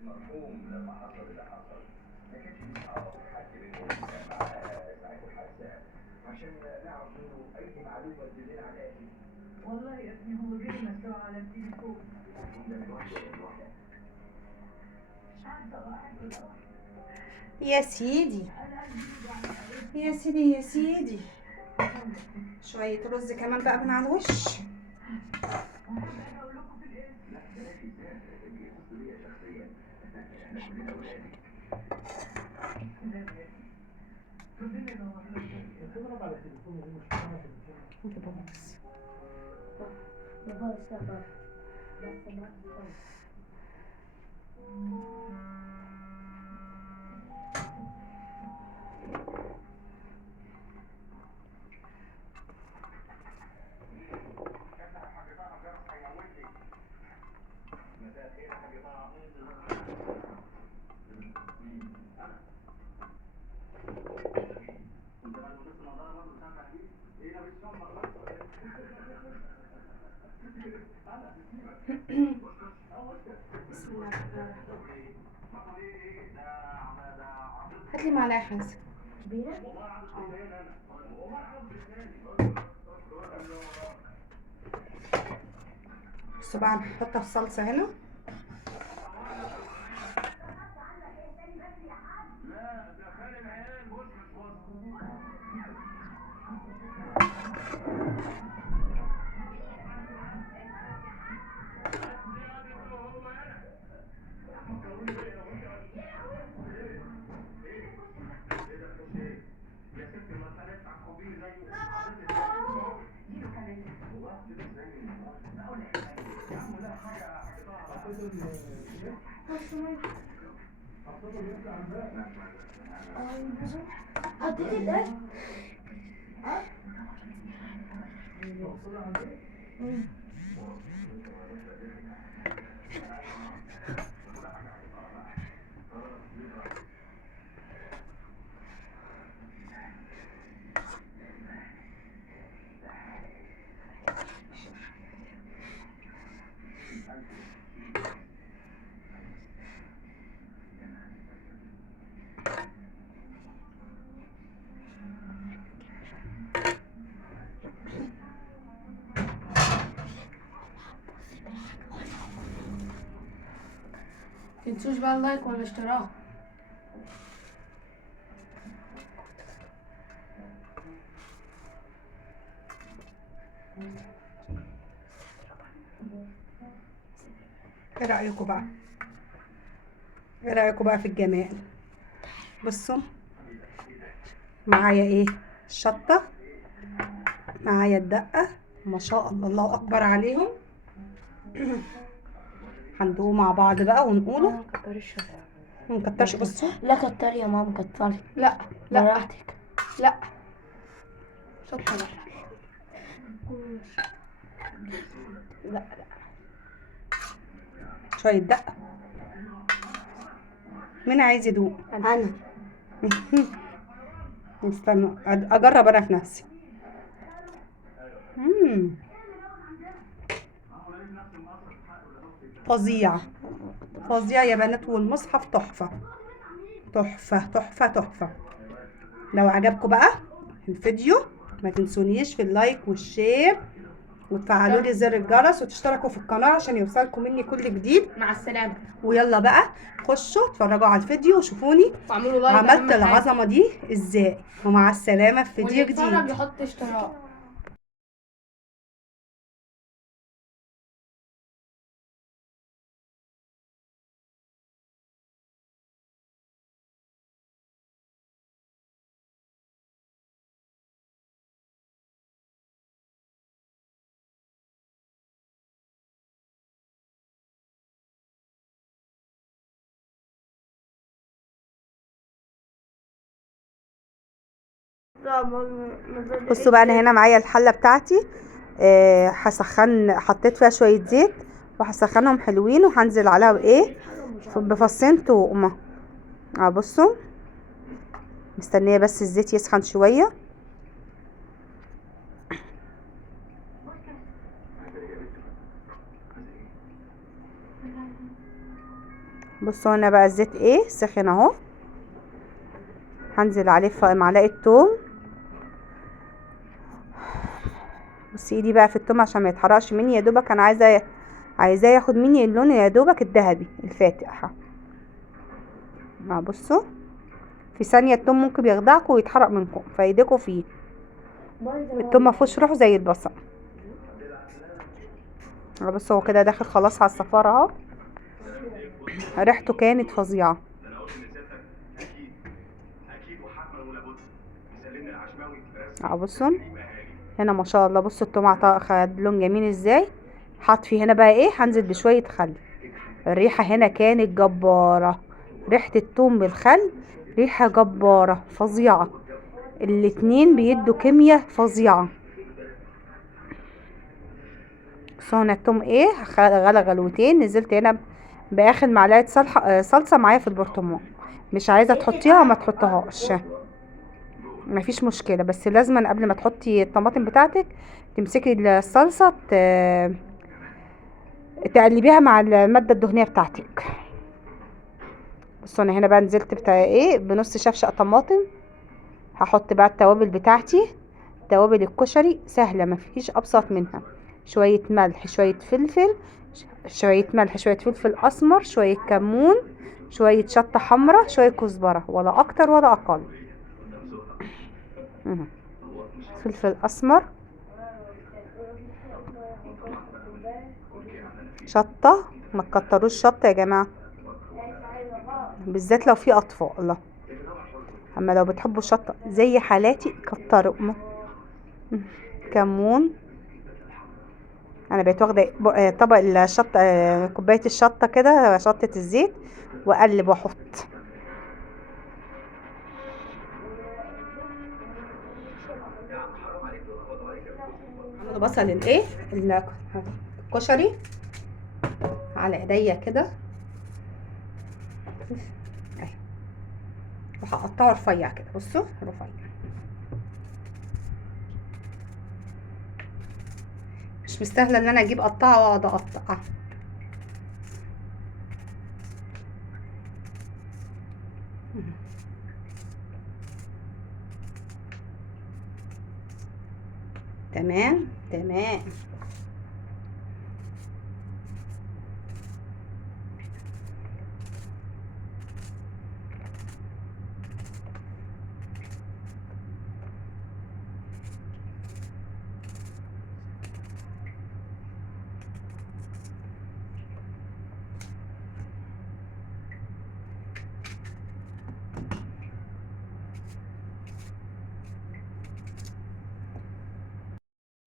المرحوم لما حصل اللي حصل ما كانش في تعاطف حد منهم مع اسعاف الحادثه عشان نعرف منه اي معلومه تدلنا على اهله. والله يا ابني هو جاي مسؤول على التليفون. ده من واحده ولا من واحده؟ مش عارفه واحد ولا واحده. يا سيدي يا سيدي يا سيدي، شوية رز كمان بقى من على الوش. بسم الله الرحمن الرحيم. هاتلي معلقة حازم كبيرة. بصوا بقى هنحط الصلصة هنا. حطيت الاكل. متنسوش بقى اللايك والاشتراك. ايه رأيكم بقى؟ ايه رأيكم بقى في الجمال؟ بصوا معايا ايه؟ الشطة، معايا الدقة، ما شاء الله الله اكبر عليهم. هندوق مع بعض بقى ونقوله. ما كترش. ما نكترش. بصوا لا كتري يا ماما كتري. لا لا براحتك. لا شطة لا لا لا. شوية دقة. مين عايز يدوق؟ انا استنوا اجرب انا في نفسي. فظيع فظيع يا بنات، والمصحف تحفة تحفة تحفة تحفة. لو عجبكم بقى الفيديو ما تنسونيش في اللايك والشير، وتفعلوا لي زر الجرس وتشتركوا في القناة عشان يوصلكم مني كل جديد. مع السلامة. ويلا بقى خشوا اتفرجوا على الفيديو وشوفوني واعملوا لايك. عملت العظمة دي ازاي. ومع السلامة في فيديو واللي يتفرج جديد. يحط اشتراك. بصوا بقى انا هنا معايا الحله بتاعتي. هسخن، حطيت فيها شويه زيت وهسخنهم حلوين، وهنزل عليها بايه؟ بفصين توم. بصوا مستنيه بس الزيت يسخن شويه. بصوا هنا بقى الزيت ايه سخن اهو. هنزل عليه معلقه توم. بصي ايدي بقى في التوم عشان ما يتحرقش مني، يا دوبك انا عايزاه ياخد مني اللون يا دوبك الذهبي الفاتح. بصوا في ثانيه التوم ممكن بيخدعكم ويتحرق منكم فايديكوا فيه. التوم مفيهوش روح زي البصل. بص هو كده داخل خلاص على الصفار اهو. ريحته كانت فظيعه. بصوا هنا ما شاء الله، بصوا التوم خد لون جميل ازاي. حط فيه هنا بقى ايه، هنزل بشويه خل. الريحه هنا كانت جباره، ريحه التوم بالخل ريحه جباره فظيعه. الاتنين بيدوا كيمياء فظيعه. بصوا هنا التوم ايه غلى غلوتين. نزلت هنا باخد معلقه صلصه معايا في البرطمان. مش عايزه تحطيها ما تحطهاش مفيش مشكله، بس لازما قبل ما تحطي الطماطم بتاعتك تمسكي الصلصه تقلبيها مع الماده الدهنيه بتاعتك. بصوا انا هنا بقى نزلت بتاع ايه بنص شفشق طماطم. هحط بقى التوابل بتاعتي. توابل الكشري سهله مفيش ابسط منها. شويه ملح شويه فلفل، شويه ملح شويه فلفل اسمر، شويه كمون، شويه شطه حمراء، شويه كزبره، ولا اكتر ولا اقل. فلفل اسمر، شطه. ما تكتروش شطه يا جماعه، بالذات لو في اطفال. اما لو بتحبوا الشطه زي حالاتي كتروا. كمون. انا بقيت واخده طبق الشطه، كوبايه الشطه كده شطه الزيت، واقلب واحط. عملوا بصل الايه الكشري على ايديا كده اهي، وهقطعه رفيع كده. بصوا رفيع، مش مستاهله ان انا اجيب قطعه واقعد اقطع. تمام تمام.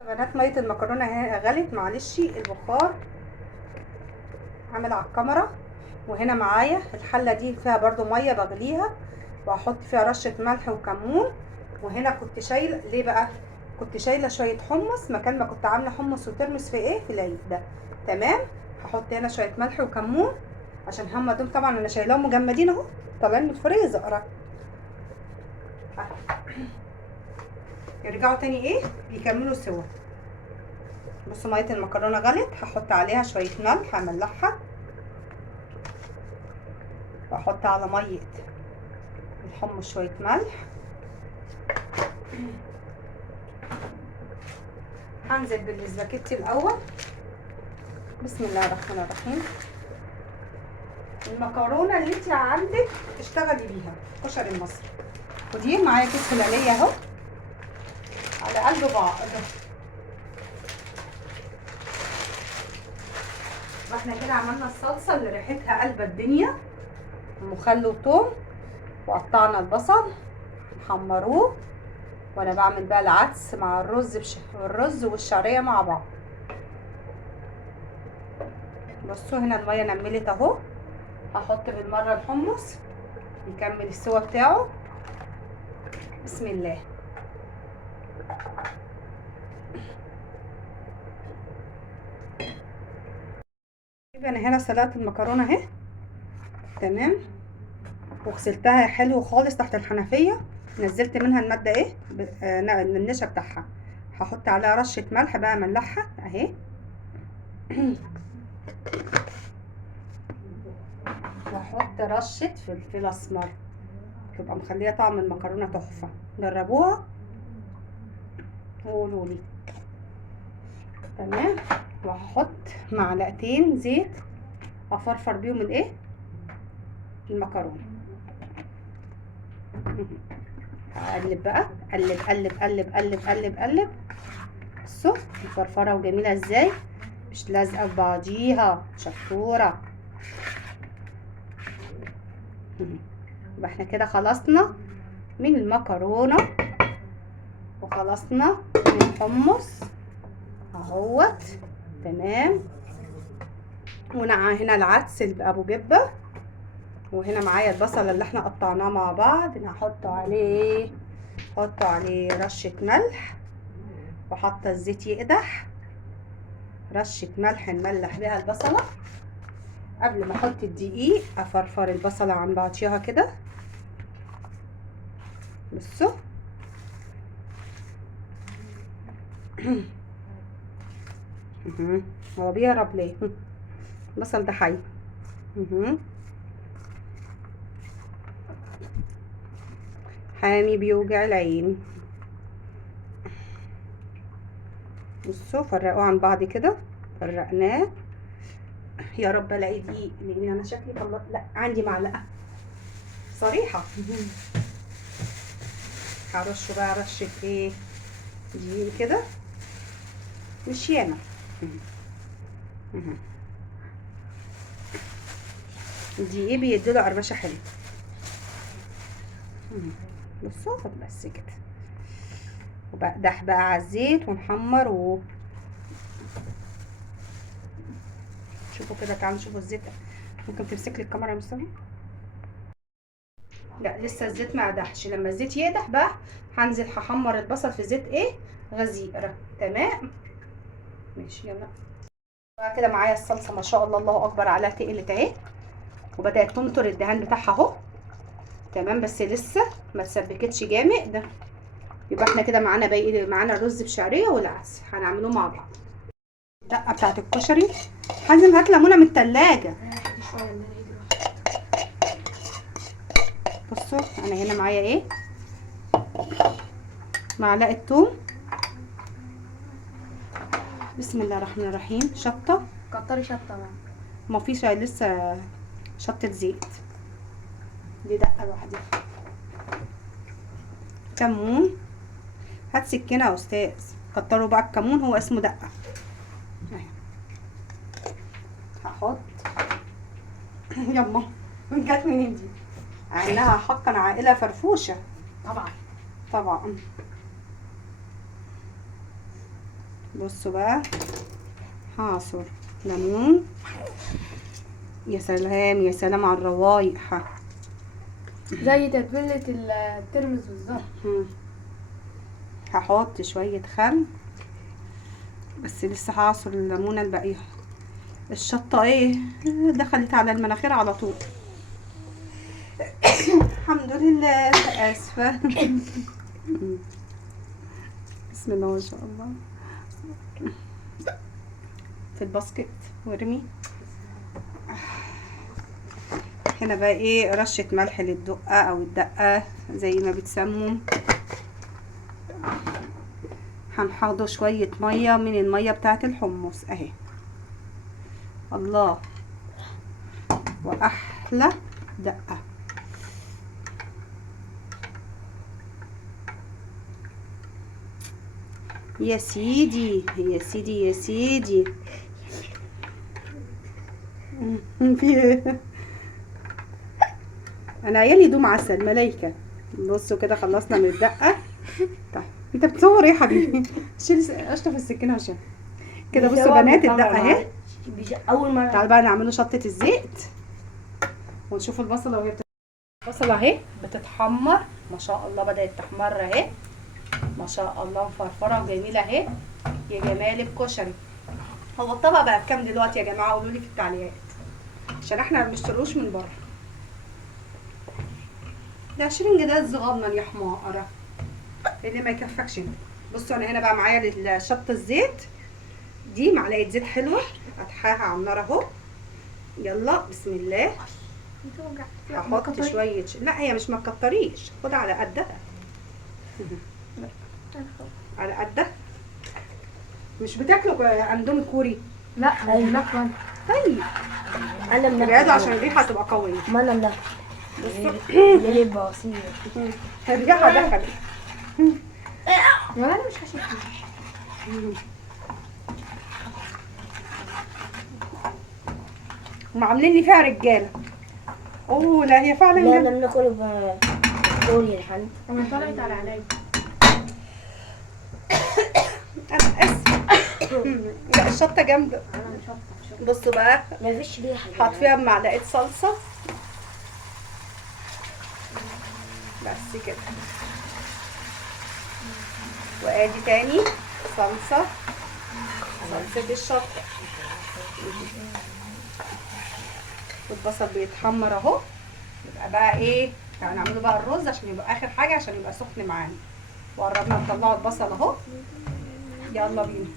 بنات ميه المكرونه غلت، معلش البخار عامل على الكاميرا. وهنا معايا الحله دي فيها برضو ميه بغليها، وهحط فيها رشه ملح وكمون. وهنا كنت شايله ليه بقى، كنت شايله شويه حمص مكان ما كنت عامله حمص وترمس في ايه في العيد ده. تمام. هحط هنا شويه ملح وكمون عشان هما دول طبعا انا شايلاهم مجمدين اهو طالعين من الفريزر. يرجعوا تاني ايه يكملوا سوا. بصوا ميه المكرونه غلت، هحط عليها شويه ملح هملحها، واحط على ميه الحمص شويه ملح. هنزل بالسباكيتي الاول. بسم الله الرحمن الرحيم. المكرونه اللي انت عندك تشتغلي بيها كشري المصري. ودي معايا كيس فلانيه اهو على قلب بعض. واحنا كده عملنا الصلصه اللي ريحتها قلب الدنيا، مخلل وثوم، وقطعنا البصل حمروه. وانا بعمل بقى العدس مع الرز والشعريه مع بعض. بصوا هنا الميه نملت اهو. هحط بالمره الحمص نكمل السوا بتاعه. بسم الله. انا هنا سلقت المكرونه اهي تمام، وغسلتها حلو خالص تحت الحنفيه. نزلت منها الماده ايه النشا بتاعها. هحط عليها رشه ملح بقى املحها اهي. هحط رشة فلفل اسمر تبقى مخليه طعم المكرونة تحفة. جربوها وقولوا لي. تمام. وهحط معلقتين زيت افرفر بيهم الايه، المكرونة. اقلب بقى، قلب قلب قلب قلب قلب قلب. بصوا مفرفرة وجميلة ازاي، مش لازقة في بعضيها. شطورة. يبقى احنا كده خلصنا من المكرونة وخلصنا من الحمص اهوت. تمام. هنا العدس ابو جبة، وهنا معايا البصل اللي احنا قطعناه مع بعض. هحط عليه رشة ملح، وحاطه الزيت يقدح. رشة ملح نملح بيها البصلة قبل ما احط الدقيق. افرفر البصلة عن بعضيها كده. بصوا هو بيهرب ليه؟ البصل ده حي. حامي بيوجع العين. بصوا فرقوه عن بعض كده، فرقناه. يا رب الاقي دقيق، لان انا شكلي طلعت. لا عندي معلقه صريحه. هرشه بقى رشه ايه، دقيق كده، مش ياما. الدقيق بيديله قرمشه حلوه. بصوا بس كده. وبقدح بقى على الزيت ونحمر. شوفوا كده، تعالوا شوفوا الزيت. ممكن تمسك لي الكاميرا يا مصطفى؟ لا لسه الزيت ما قدحش. لما الزيت يقدح بقى هنزل هحمر البصل في زيت ايه، غزير. تمام ماشي. يلا بقى كده معايا الصلصه ما شاء الله، الله اكبر عليها، تقلت اهي وبدات تنطر الدهان بتاعها اهو. تمام بس لسه ما اتسبكتش جامد. يبقى احنا كده معانا الرز بشعريه والعدس هنعملوه مع بعض. الدقه بتاعت الكشري. حازم هات ليمونه من التلاجة. بصوا انا هنا معايا ايه، معلقه توم. بسم الله الرحمن الرحيم. شطه، كتري شطه بقى. ما فيش لسه شطه زيت، دي دقه لوحدها. كمون. هات سكينه يا استاذ. كتروا بقى الكمون، هو اسمه دقه. هحط يما جت منين دي؟ انها حقا عائله فرفوشه. طبعا. بصوا بقى، هعصر ليمون. يا سلام يا سلام على الروايح، زي تتبيله الترمس بالظبط. هحط شويه خل، بس لسه هعصر الليمونه الباقيه. الشطه ايه دخلت على المناخير على طول. الحمد لله. اسفه. بسم الله ما شاء الله. في الباسكت وارمي. هنا بقى ايه، رشه ملح للدقه او الدقه زي ما بتسموا. هنحضر شويه ميه من الميه بتاعه الحمص اهي. الله، واحلى دقه. يا سيدي يا سيدي يا سيدي. في ايه؟ انا عيالي دوم عسل ملايكه. بصوا كده خلصنا من الدقه. طيب انت بتصور ايه يا حبيبي؟ شيل اشطف السكينه عشان كده. بصوا بنات الدقه اهي. اول مره. تعالوا بقى نعمله شطه الزيت ونشوف البصله وهي البصله اهي بتتحمر ما شاء الله. بدات تحمر اهي ما شاء الله، مفرفره وجميله اهي. يا جمال الكشري. هو الطبق بقى بكام دلوقتي يا جماعه؟ قولوا لي في التعليقات عشان احنا ما بنشتروش من بره. ده 20 جنيه صغنن يا حماقره اللي ما يكفكش انت. بصوا انا هنا بقى معايا شطه الزيت دي، معلقه زيت حلوه. فتحاها على النار اهو. يلا بسم الله. بتوجع. هحط شويه لا هي مش ما تكتريش، خدها على قدها. على قدها. مش بتاكلوا اندومي كوري؟ لا لا كمان. طيب انا ابعدوا عشان الريحه تبقى قويه. ما انا منها ليه بواسير. الريحه دخلت. ولا انا مش هشيل. هم عاملين لي فيها رجاله. اوه لا هي فعلا لا جامدة. انا بناكل كوري الحين. انا طلعت على عيني. انا اسف. لا الشطه جامده. انا مش هطلع. بصوا بقى مفيش ريحه. حط فيها معلقه صلصه بس كده، وادي تاني صلصه الشطه، والبصل بيتحمر اهو. يبقى بقى ايه يعني نعمله بقى الرز عشان يبقى اخر حاجه عشان يبقى سخن معانا. وقربنا نطلعه البصل اهو. يلا بينا.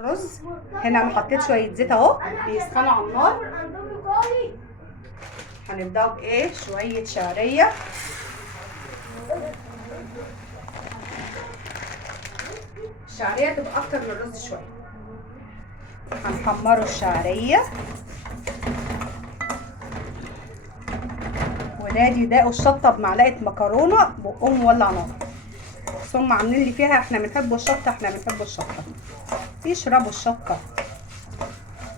الرز هنا انا حطيت شويه زيت اهو بيسخنوا على النار. هنبدأ بايه؟ شويه شعريه. الشعريه تبقى اكتر من الرز شويه. هنحمروا الشعريه. ولادي داقوا الشطه بمعلقه مكرونه بقهم ولع نار. بس هم عاملين لي فيها احنا بنحبوا الشطه، احنا بنحبوا الشطه. يشربوا الشطه.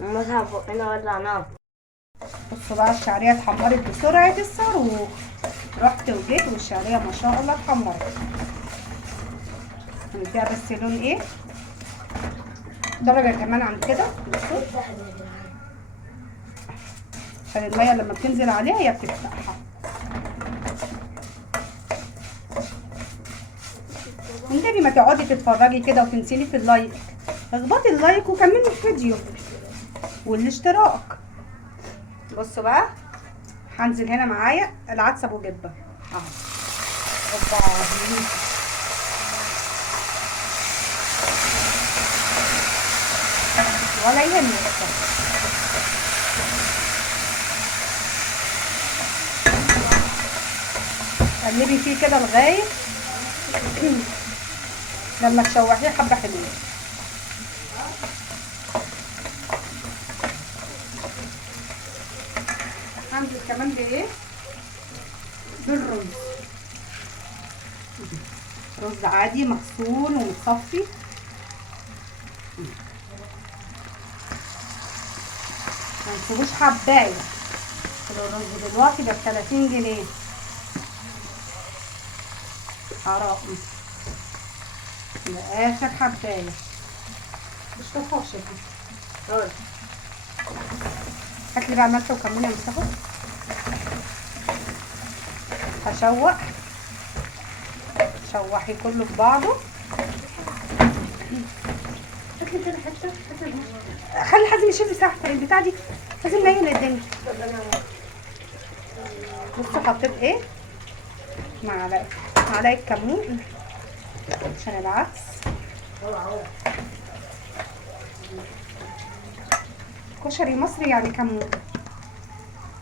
مذهب انا ولع نار. بصوا بقى الشعريه اتحمرت بسرعه الصاروخ. رحت وجيت والشعريه ما شاء الله اتحمرت. هنديها بس لون ايه درجه كمان عن كده. بصوا عشان الميه لما بتنزل عليها هي بتفتحها. والنبي ما تقعدي تتفرجي كده وتنسيني في اللايك. اخبطي اللايك وكملي الفيديو والاشتراك. بصوا بقى هنزل هنا معايا العدس ابو جبه اهو. ولا يهمني. قلبي فيه كده لغايه لما تشوحيه حبه حلوين. هنزل كمان بايه؟ بالرز. رز عادي مغسول ومتصفي. ما نسيبوش حبايه. الرز دلوقتي ب 30 جنيه. حرام. ده اخر حبايه. مش تفاش كده. هاتلي بقى ملح وكموني يا مصطفى. هشوح. شوحي كله في بعضه. هاتلي كده حته. خلي حازم يشيل مساحه البتاع دي. لازم نيل الدنيا. بصوا حطيت ايه؟ معلقه كمون عشان العدس. كشري مصري يعني كمون.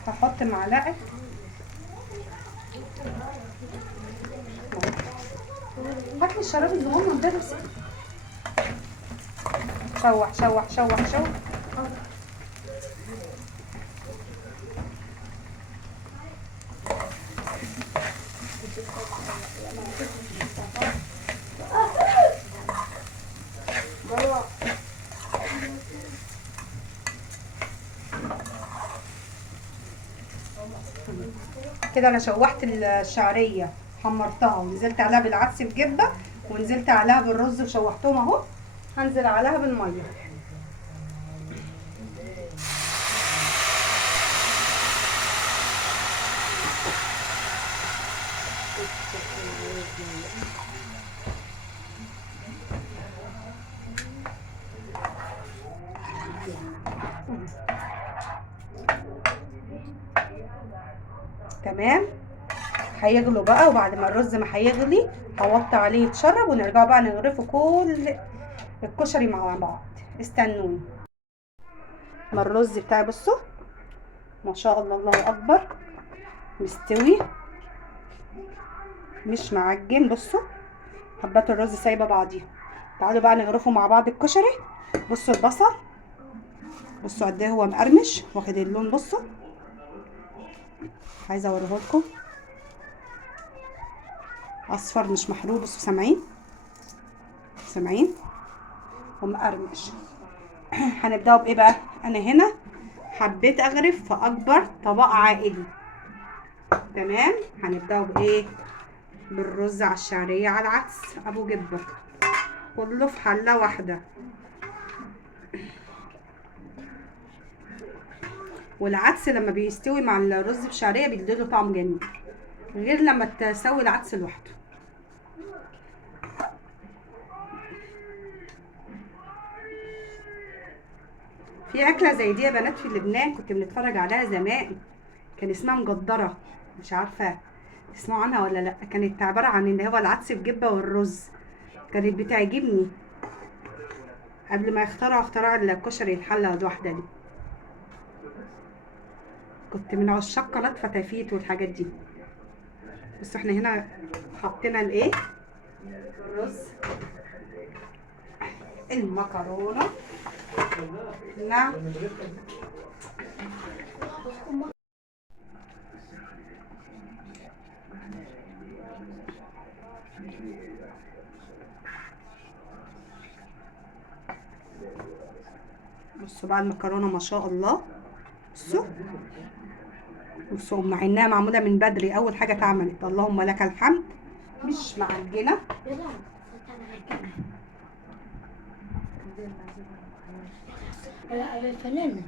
هحط معلقه. هاتلي الشراب الصغنن ده بس. شوح شوح شوح شوح. كده انا شوحت الشعريه حمرتها ونزلت عليها بالعدس بجبه ونزلت عليها بالرز وشوحتهم اهو. هنزل عليها بالميه. تمام. هيغلوا بقى، وبعد ما الرز ما هيغلي هوطي عليه يتشرب ونرجع بقى نغرفه كل الكشري مع بعض. استنوني. ما الرز بتاعي بصوا ما شاء الله، الله اكبر. مستوي مش معجن. بصوا حبات الرز سايبه بعضيها. تعالوا بقى نغرفه مع بعض الكشري. بصوا البصل، بصوا قد ايه هو مقرمش واخد اللون. بصوا عايزه اوريه لكم، اصفر مش محروق. بصوا سامعين؟ سامعين؟ ومقرمش. هنبداوا بايه بقى؟ انا هنا حبيت اغرف في اكبر طبق عائلي. تمام. هنبداوا بايه؟ بالرز على الشعريه على العدس ابو جبه، كله في حله واحده. والعدس لما بيستوي مع الرز بشعريه بيديله طعم جميل، غير لما تسوي العدس لوحده. في اكله زي دي يا بنات في لبنان كنت بنتفرج عليها زمان، كان اسمها مجدره، مش عارفه تسمعوا عنها ولا لا. كانت عباره عن ان هو العدس بجبه والرز. كانت بتعجبني قبل ما اخترع الكشري الحله الواحده دي. كنت من عشاق قناه فتافيت والحاجات دي. بس احنا هنا حطينا الايه؟ الرز، المكرونه. نعم. بصوا بقى المكرونه ما شاء الله. بصوا بصوا مع انها معموله من بدري، اول حاجه اتعملت اللهم لك الحمد، مش معجنه. الفنانة